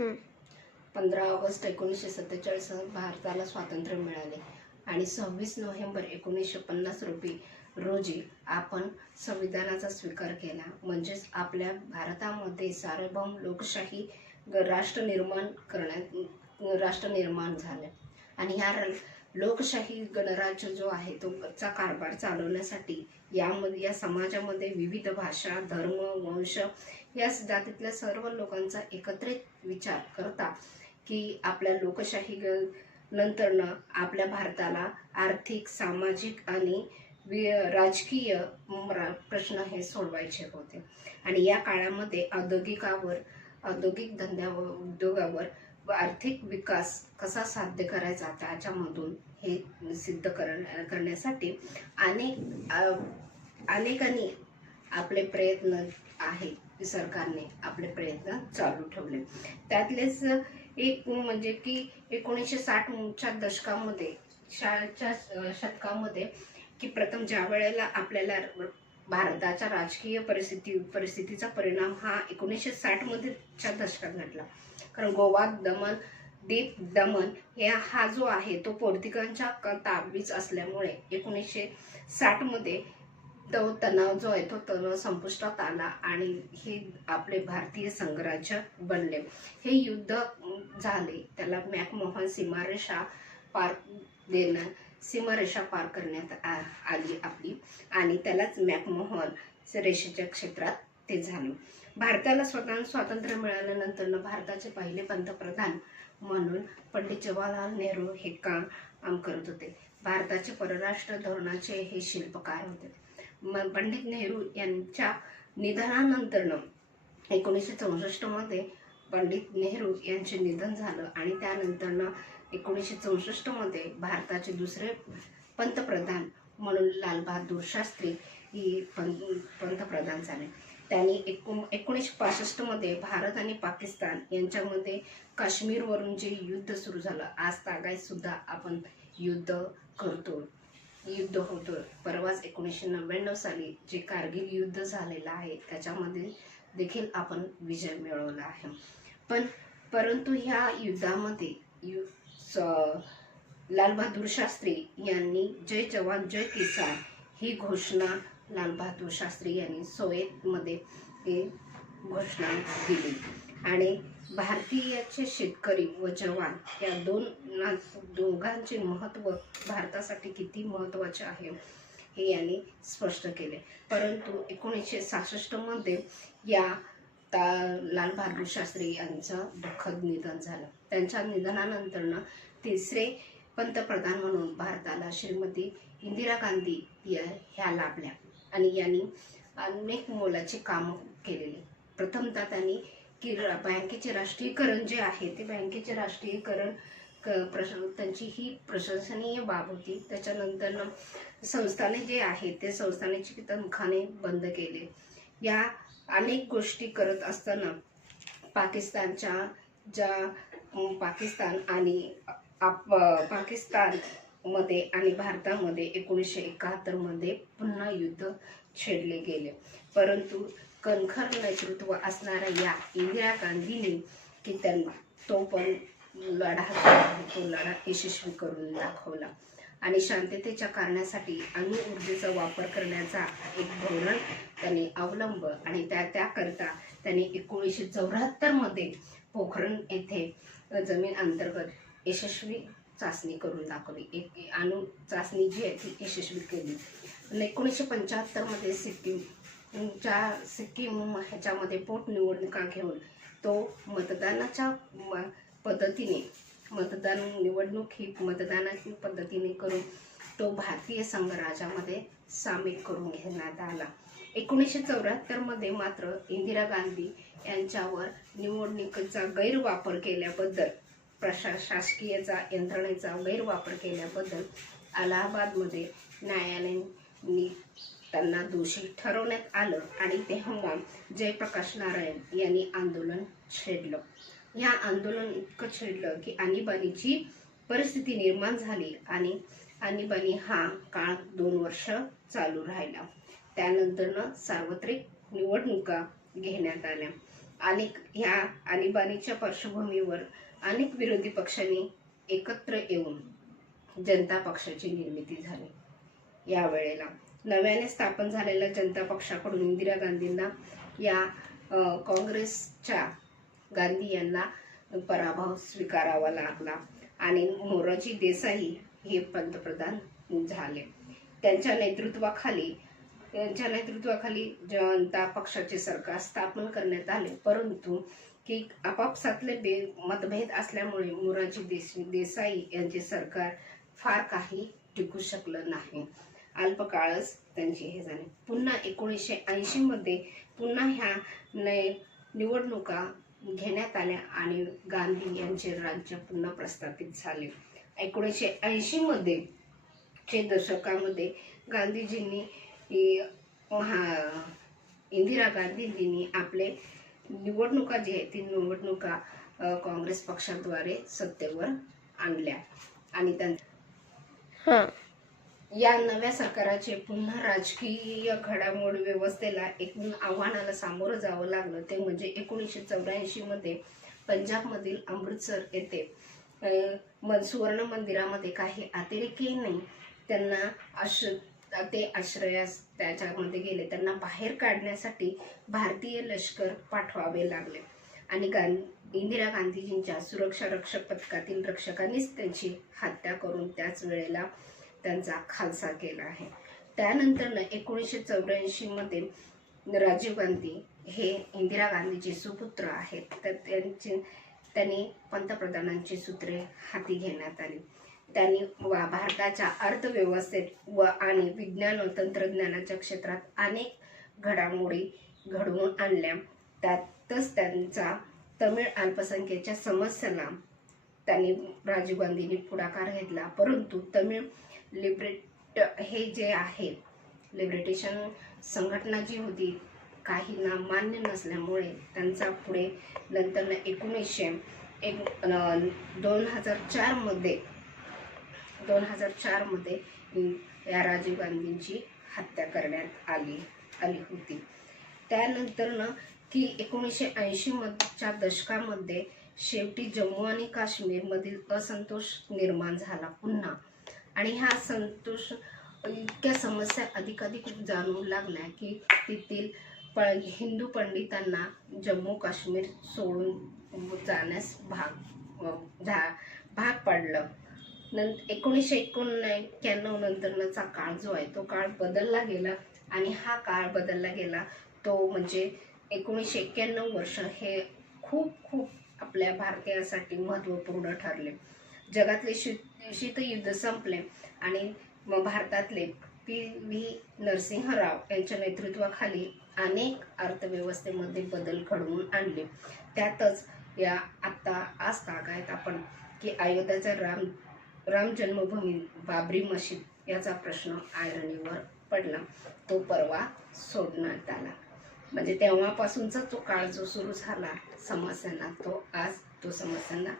पंधरा ऑगस्ट एकोणीसशे सत्तेचाळीस भारताला स्वातंत्र्य मिळाले. आणि सव्वीस नोव्हेंबर एकोणीसशे पन्नास रोजी रोजी आपण संविधानाचा स्वीकार केला. म्हणजेच आपल्या भारतामध्ये सार्वभौम लोकशाही राष्ट्र निर्माण करण्यात राष्ट्र निर्माण झाले. आणि ह्या लोकशाही गणराज्य जो आहे तो चा कारभार चालवण्यासाठी यामध्ये या समाजामध्ये विविध भाषा धर्म वंश या जातीतल्या सर्व लोकांचा एकत्रित विचार करता की आपल्या लोकशाही ग- नंतरनं आपल्या भारताला आर्थिक सामाजिक आणि वि राजकीय प्रश्न हे सोडवायचे होते. आणि या काळामध्ये औद्योगिकावर औद्योगिक धंद्यावर उद्योगावर आर्थिक विकास कसा साध्य करायचा त्याच्यामधून हे सिद्ध कर करण्यासाठी अनेक अनेकांनी आपले प्रयत्न आहेत सरकारने आपले प्रयत्न चालू ठेवले. त्यातलेच एक म्हणजे की एकोणीसशे साठच्या दशकामध्ये शाळेच्या शतकामध्ये की प्रथम ज्या वेळेला आपल्याला भारताच्या राजकीय परिस्थिती परिस्थितीचा परिणाम हा एकोणीसशे साठमध्ये च्या दशकात घडला. कारण गोवा दमन दीप दमन हे हा जो आहे तो पोर्तुगालच्या क- ताबीज असल्यामुळे एकोणीसशे साठमध्ये तो तणाव जो आहे तो तणाव संपुष्टात आला आणि हे आपले भारतीय संघराज्य बनले. हे युद्ध झाले. त्याला मॅकमोहन सीमारेषा पार देणं सीमारेषा पार करण्यात आ- आली आपली आणि त्यालाच मॅकमोहन रेषेच्या क्षेत्रात ते झालं. भारताला स्वतः स्वातंत्र्य मिळाल्यानंतर भारताचे पहिले पंतप्रधान म्हणून पंडित जवाहरलाल नेहरू हे काम काम करत होते. भारताचे परराष्ट्र धोरणाचे हे शिल्पकार होते. म- पंडित नेहरू यांच्या निधनानंतरनं एकोणीसशे चौसष्टमध्ये पंडित नेहरू यांचे निधन झालं आणि त्यानंतरनं एकोणीसशे चौसष्टमध्ये भारताचे दुसरे पंतप्रधान म्हणून लालबहादूर शास्त्री ही पं पंतप्रधान झाले. त्यांनी एकूण एकोणीसशे पासष्टमध्ये भारत आणि पाकिस्तान यांच्यामध्ये काश्मीरवरून जे युद्ध सुरू झालं आज तागायतसुद्धा आपण युद्ध करतो. युद्ध होतो. परवाच एकोणीसशे नव्याण्णव साली जे कारगिल युद्ध झालेलं आहे त्याच्यामध्ये देखील आपण विजय मिळवला आहे. पण परंतु ह्या युद्धामध्ये यु स- लालबहादूर शास्त्री यांनी जय जवान जय किसान ही घोषणा लालबहादूर शास्त्री यांनी सोयेतमध्ये ही घोषणा दिली. आणि भारतीयाचे शेतकरी व जवान या दोन दोघांचे महत्त्व भारतासाठी किती महत्त्वाचे आहे हे यांनी स्पष्ट केले. परंतु एकोणीसशे सहासष्टमध्ये या ता लालबहादूर शास्त्री यांचं दुःखद निधन झालं. त्यांच्या निधनानंतरनं तिसरे पंतप्रधान म्हणून भारताला श्रीमती इंदिरा गांधी या ह्या लाभल्या. आणि यांनी अनेक मोलाचे कामं केलेली. प्रथमतः त्यांनी की बँकेचे राष्ट्रीयकरण जे आहे ते बँकेचे राष्ट्रीयकरण क प्रश त्यांची ही प्रशंसनीय बाब होती. त्याच्यानंतर संस्थाने जे आहे ते संस्थानेची तनखाने बंद केले. या अनेक गोष्टी करत असताना पाकिस्तानच्या ज्या पाकिस्तान आणि आप पाकिस्तान मध्ये आणि भारतामध्ये एकोणीसशे एकाहत्तरमध्ये पुन्हा युद्ध छेडले गेले. परंतु कणखर नेतृत्व असणाऱ्या या इंदिरा गांधीने की त्यांना तो पण लढा तो लढा यशस्वी करून दाखवला. आणि शांततेच्या कारणासाठी अणु ऊर्जेचा वापर करण्याचा एक धोरण त्यांनी अवलंब आणि त्या त्याकरता त्यांनी एकोणीसशे चौऱ्याहत्तरमध्ये पोखरण येथे जमीन अंतर्गत यशस्वी चाचणी करून दाखवली. एक आणून चाचणी जी आहे ती यशस्वी केली. आणि एकोणीसशे पंच्याहत्तरमध्ये सिक्कीमच्या सिक्कीम ह्याच्यामध्ये पोटनिवडणुका घेऊन तो मतदानाच्या म- पद्धतीने मतदान निवडणूक ही मतदानाची पद्धतीने करून तो भारतीय संघराज्यामध्ये सामील करून घेण्यात आला. एकोणीसशे चौऱ्याहत्तरमध्ये मात्र इंदिरा गांधी यांच्यावर निवडणुकीचा गैरवापर केल्याबद्दल प्रशा शासकीयचा यंत्रणेचा गैरवापर केल्याबद्दल अलाहाबादमध्ये न्यायालयाने त्यांना दोषी ठरवण्यात आलं आणि ते हंगाम जयप्रकाश नारायण यांनी आंदोलन छेडलं. या आंदोलन इतकं छेडलं की आणीबाणीची परिस्थिती निर्माण झाली आणि आणीबाणी हा काळ दोन वर्ष चालू राहिला. त्यानंतरनं सार्वत्रिक निवडणुका घेण्यात आल्या. अनेक ह्या आणीबाणीच्या पार्श्वभूमीवर अनेक विरोधी पक्षांनी एकत्र येऊन जनता पक्षाची निर्मिती झाली. यावेळेला नव्याने स्थापन झालेल्या जनता पक्षाकडून इंदिरा गांधींना या काँग्रेसच्या गांधी यांना पराभव स्वीकारावा लागला आणि मोरारजी देसाई हे पंतप्रधान झाले. त्यांच्या नेतृत्वाखाली त्यांच्या नेतृत्वाखाली जनता पक्षाचे सरकार स्थापन करण्यात आले परंतु की आपापसातले बे मतभेद असल्यामुळे मोरारजी देश देसाई यांचे सरकार फार काही टिकू शकलं नाही. अल्पकाळच त्यांची हे झाले. पुन्हा एकोणीसशे ऐंशीमध्ये पुन्हा ह्या नय निवडणुका घेण्यात आल्या आणि गांधी यांचे राज्य पुन्हा प्रस्थापित झाले. एकोणीसशे ऐंशीमध्ये चे दशकामध्ये गांधीजींनी महा इंदिरा गांधीजींनी आपले निवडणुका जी आहे ती निवडणुका काँग्रेस पक्षाद्वारे सत्तेवर आणल्या. आणि त्यां हां. या नव्या सरकाराचे पुन्हा राजकीय घडामोड व्यवस्थेला एक आव्हानाला सामोरं जावं लागलं. ते म्हणजे एकोणीसशे चौऱ्याऐंशी मध्ये पंजाबमधील अमृतसर येथे सुवर्ण मंदिरामध्ये काही अतिरेकींनी त्यांना आश ते आश्रयास त्याच्यामध्ये गेले त्यांना बाहेर काढण्यासाठी भारतीय लष्कर पाठवावे लागले. आणि गां इंदिरा गांधीजींच्या सुरक्षा रक्षक पथकातील रक्षकांनीच त्यांची हत्या करून त्याच वेळेला त्यांचा खालसा केला आहे. त्यानंतर एकोणीसशे चौऱ्याऐंशीमध्ये राजीव गांधी हे इंदिरा गांधीचे सुपुत्र आहेत. तर त्यांचे त्यांनी पंतप्रधानांची सूत्रे हाती घेण्यात आली. त्यांनी वा भारताच्या अर्थव्यवस्थेत व आणि विज्ञान व तंत्रज्ञानाच्या क्षेत्रात अनेक घडामोडी घडवून आणल्या. त्यातच त्यांचा तमिळ अल्पसंख्येच्या समस्यांना त्यांनी राजीव गांधींनी पुढाकार घेतला. परंतु तमिळ लिबरेट हे जे आहे लिबरेटेशन संघटना जी होती काहींना मान्य नसल्यामुळे त्यांचा पुढे नंतर एकोणीसशे एक दोन हजार चारमध्ये दोन हजार चारमध्ये या राजीव गांधींची हत्या करण्यात आली आली होती. त्यानंतरनं की एकोणीसशे ऐंशीच्या दशकामध्ये शेवटी जम्मू आणि काश्मीरमधील असंतोष निर्माण झाला पुन्हा. आणि ह्या संतोष इतक्या समस्या अधिकाधिक जाणवू लागल्या की तेथील प हिंदू पंडितांना जम्मू काश्मीर सोडून जाण्यास भाग झा भाग पडलं. नंतर एकोणीसशे एकोणक्याण्णव नंतरचा काळ जो आहे तो काळ बदलला गेला आणि हा काळ बदलला गेला. तो म्हणजे एकोणीसशे एक्क्याण्णव वर्ष हे खूप खूप आपल्या भारतीयासाठी महत्त्वपूर्ण ठरले. जगातले शीत शीतयुद्ध संपले आणि मग भारतातले पी. व्ही. नरसिंहराव यांच्या नेतृत्वाखाली अनेक अर्थव्यवस्थेमध्ये बदल घडवून आणले. त्यातच या आत्ता आज तागायत आपण की अयोध्याचा राम राम जन्मभूमी बाबरी मशीद याचा प्रश्न आयरणीवर पडला. तो परवा सोडण्यात आला. म्हणजे तेव्हापासूनचा तो काळ जो सुरू झाला समस्यांना तो आज तो समस्यांना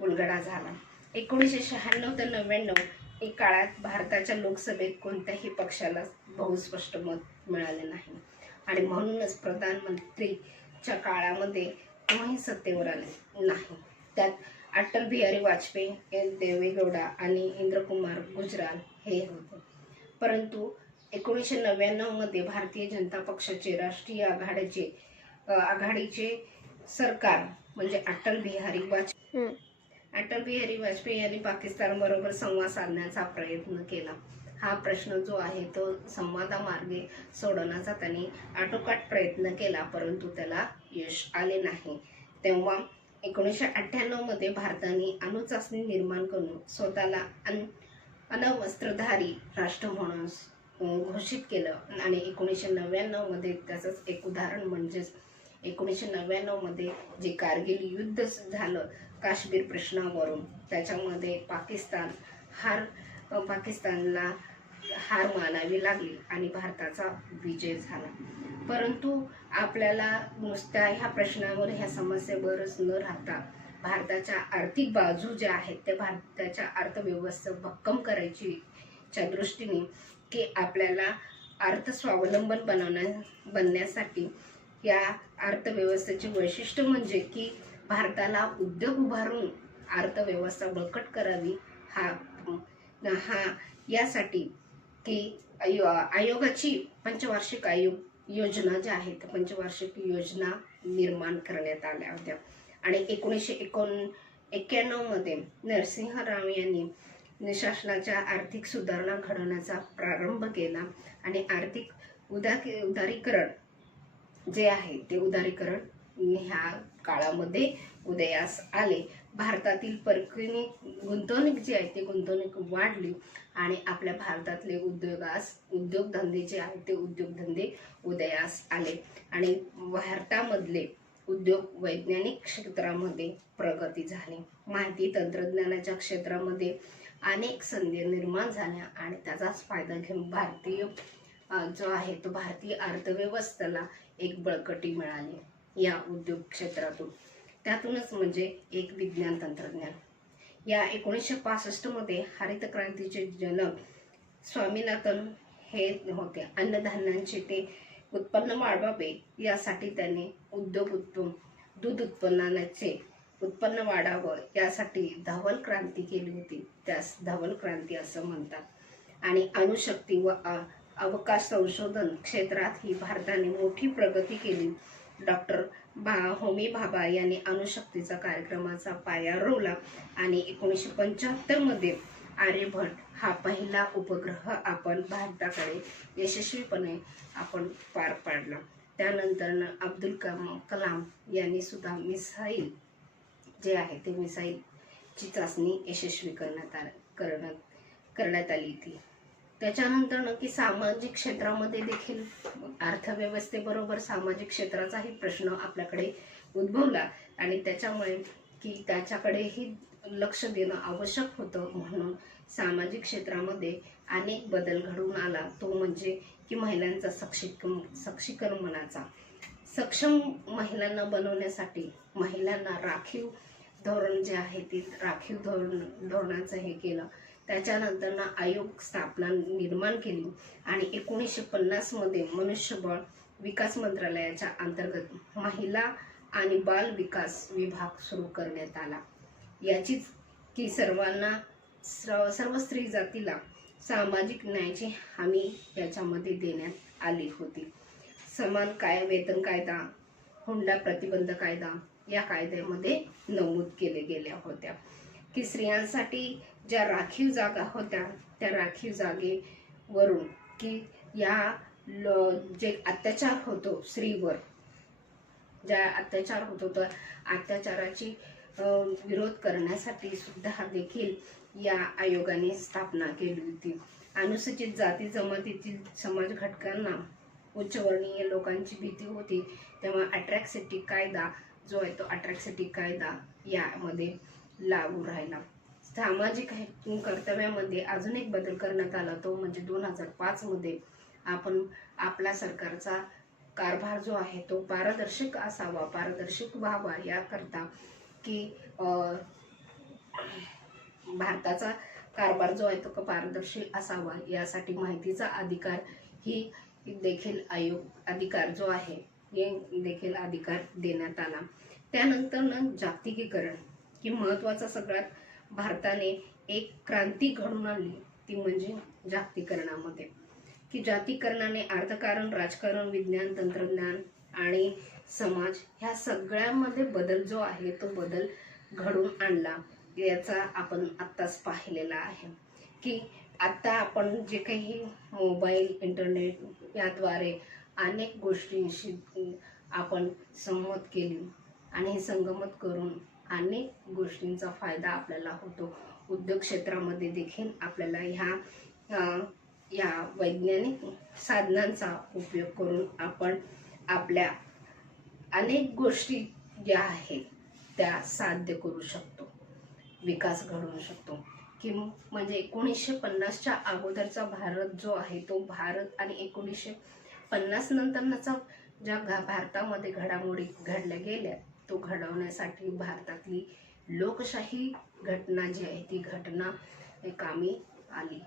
उलगडा झाला. एकोणीसशे शहाण्णव ते नव्याण्णव या काळात भारताच्या लोकसभेत कोणत्याही पक्षाला बहुस्पष्ट मत मिळाले नाही. आणि म्हणूनच प्रधानमंत्रीच्या काळामध्ये कोणी सत्तेवर आले नाही. त्यात अटल बिहारी वाजपेयी हे देवेगौडा आणि इंद्रकुमार गुजराल हे होते. परंतु एकोणीसशे नव्याण्णवमध्ये भारतीय जनता पक्षाचे राष्ट्रीय आघाडीचे आघाडीचे सरकार म्हणजे अटल बिहारी वाजपेयी. अटल बिहारी वाजपेयी यांनी पाकिस्तानबरोबर संवाद साधण्याचा प्रयत्न केला. हा प्रश्न जो आहे तो संवादामार्गे सोडवण्याचा त्यांनी आटोकाट प्रयत्न केला परंतु त्याला यश आले नाही. तेव्हा एकोणीसशे अठ्ठ्याण्णवमध्ये भारताने अणुचाचणी निर्माण करून स्वतःला अन अनवस्त्रधारी राष्ट्र म्हणून घोषित केलं. आणि एकोणीसशे नव्याण्णवमध्ये त्याचंच एक उदाहरण म्हणजेच एकोणीसशे नव्याण्णवमध्ये जे कारगिल युद्ध झालं काश्मीर प्रश्नावरून त्याच्यामध्ये पाकिस्तान हार पाकिस्तानला हार मानावी लागली आणि भारताचा विजय झाला. परंतु आपल्याला नुसत्या ह्या प्रश्नावर ह्या समस्येवरच न राहता भारताच्या आर्थिक बाजू ज्या आहेत त्या भारताच्या अर्थव्यवस्था भक्कम करायची च्या दृष्टीने की आपल्याला अर्थस्वावलंबन बनवण्या बनण्यासाठी या अर्थव्यवस्थेचे वैशिष्ट्य म्हणजे की भारताला उद्योग उभारून अर्थव्यवस्था बळकट करावी हा हा यासाठी की आयो आयोगाची पंचवार्षिक आयोग योजना ज्या आहेत पंचवार्षिक योजना निर्माण करण्यात आल्या होत्या. आणि एकोणीसशे एकोण एक्क्याण्णवमध्ये नरसिंह राव यांनी निशासनाच्या आर्थिक सुधारणा घडवण्याचा प्रारंभ केला. आणि आर्थिक उदा उदारीकरण जे आहे ते उदारीकरण ह्या काळामध्ये उदयास आले. भारतातील परकीय गुंतवणूक जी आहे ते गुंतवणूक वाढली आणि आपल्या भारतातले उद्योगास उद्योगधंदे जे आहेत ते उद्योगधंदे उदयास आले. आणि भारतामधले उद्योग वैज्ञानिक क्षेत्रामध्ये प्रगती झाली. माहिती तंत्रज्ञानाच्या क्षेत्रामध्ये अनेक संधी निर्माण झाल्या आणि त्याचाच फायदा घेऊन भारतीय जो आहे तो भारतीय अर्थव्यवस्थेला एक बळकटी मिळाली या उद्योग क्षेत्रातून. त्यातूनच म्हणजे एक विज्ञान तंत्रज्ञान. या एकोणीसशे पासष्टमध्ये हरित क्रांतीचे जनक स्वामीनाथन हे होते. अन्नधान्यांचे ते उत्पन्न वाढवावे यासाठी त्यांनी उद्योग उत्पन्न दूध उत्पन्नाचे उत्पन्न वाढावं यासाठी धवल क्रांती केली होती. त्यास धवल क्रांती असं म्हणतात. आणि अणुशक्ती व अवकाश संशोधन क्षेत्रात ही भारताने मोठी प्रगती केली. डॉक्टर बा होमी भाभा यांनी अणुशक्तीचा कार्यक्रमाचा पाया रोवला आणि एकोणीसशे पंच्याहत्तरमध्ये आर्यभट हा पहिला उपग्रह आपण भारताकडे यशस्वीपणे आपण पार पाडला. त्यानंतर अब्दुल कम कलाम यांनी सुद्धा मिसाईल जे आहे ते मिसाईलची चाचणी यशस्वी करण्यात आली करण्यात करण्यात आली ती त्याच्यानंतर नक्की सामाजिक क्षेत्रामध्ये देखील अर्थव्यवस्थेबरोबर सामाजिक क्षेत्राचाही प्रश्न आपल्याकडे उद्भवला. आणि त्याच्यामुळे की त्याच्याकडेही लक्ष देणं आवश्यक होतं म्हणून सामाजिक क्षेत्रामध्ये अनेक बदल घडून आला. तो म्हणजे की महिलांचा सक्षिक सक्षीकरणाचा सक्षम महिलांना बनवण्यासाठी महिलांना राखीव धोरण जे आहे ते राखीव धोरण धोरणाचं हे केलं. त्याच्यानंतर ना आयोग स्थापना निर्माण केली आणि एकोणीसशे पन्नासमध्ये मनुष्यबळ विकास मंत्रालयाच्या अंतर्गत महिला आणि बाल विकास विभाग सुरू करण्यात आला. याचीच की सर्वांना सर्व सर्व स्त्री जातीला सामाजिक न्यायाची हमी याच्यामध्ये देण्यात आली होती. समान काय वेतन कायदा हुंडा प्रतिबंध कायदा या कायद्यामध्ये नमूद केले गेल्या होत्या. की स्त्रियांसाठी ज्या राखीव जागा होत्या त्या राखीव जागेवरून की या ल जे अत्याचार होतो स्त्रीवर ज्या अत्याचार होतो तर अत्याचाराची विरोध करण्यासाठी सुद्धा देखील या आयोगाने स्थापना केली होती. अनुसूचित जाती जमातीतील समाज घटकांना उच्चवर्णीय लोकांची भीती होती. तेव्हा अट्रॅक्सिटी कायदा जो आहे तो अट्रॅक्सिटी कायदा यामध्ये लागू राहिला. सामाजिक कर्तव्यामध्ये अजून एक बदल करण्यात आला तो म्हणजे दोन हजार पाचमध्ये आपण आपला सरकारचा कारभार जो आहे तो पारदर्शक असावा पारदर्शक व्हावा याकरता की भारताचा कारभार जो आहे तो पारदर्शी असावा यासाठी माहितीचा अधिकार ही देखील आयोग अधिकार जो आहे हे देखील अधिकार देण्यात आला. त्यानंतर न जागतिकीकरण की महत्त्वाचा सगळ्यात भारताने एक क्रांती घडून आणली. ती म्हणजे जागतिकरणामध्ये की जागतिकरणाने अर्थकारण राजकारण विज्ञान तंत्रज्ञान आणि समाज ह्या सगळ्यामध्ये बदल जो आहे तो बदल घडून आणला याचा आपण आत्ताच पाहिलेला आहे. की आत्ता आपण जे काही मोबाईल इंटरनेट याद्वारे अनेक गोष्टींशी आपण संमत केली आणि हे संगमत करून अनेक गोष्टींचा फायदा आपल्याला होतो. उद्योग क्षेत्रामध्ये देखील आपल्याला ह्या या वैज्ञानिक साधनांचा उपयोग करून आपण आपल्या अनेक गोष्टी ज्या आहेत त्या साध्य करू शकतो. विकास घडवू शकतो. कि म्हणजे एकोणीसशे पन्नासच्या अगोदरचा भारत जो आहे तो भारत आणि एकोणीसशे पन्नास नंतरचा ज्या घा भारतामध्ये घडामोडी घडल्या गेल्या तो घडवण्यासाठी भारतातली लोकशाही घटना जी आहे ती घटना कामी आली.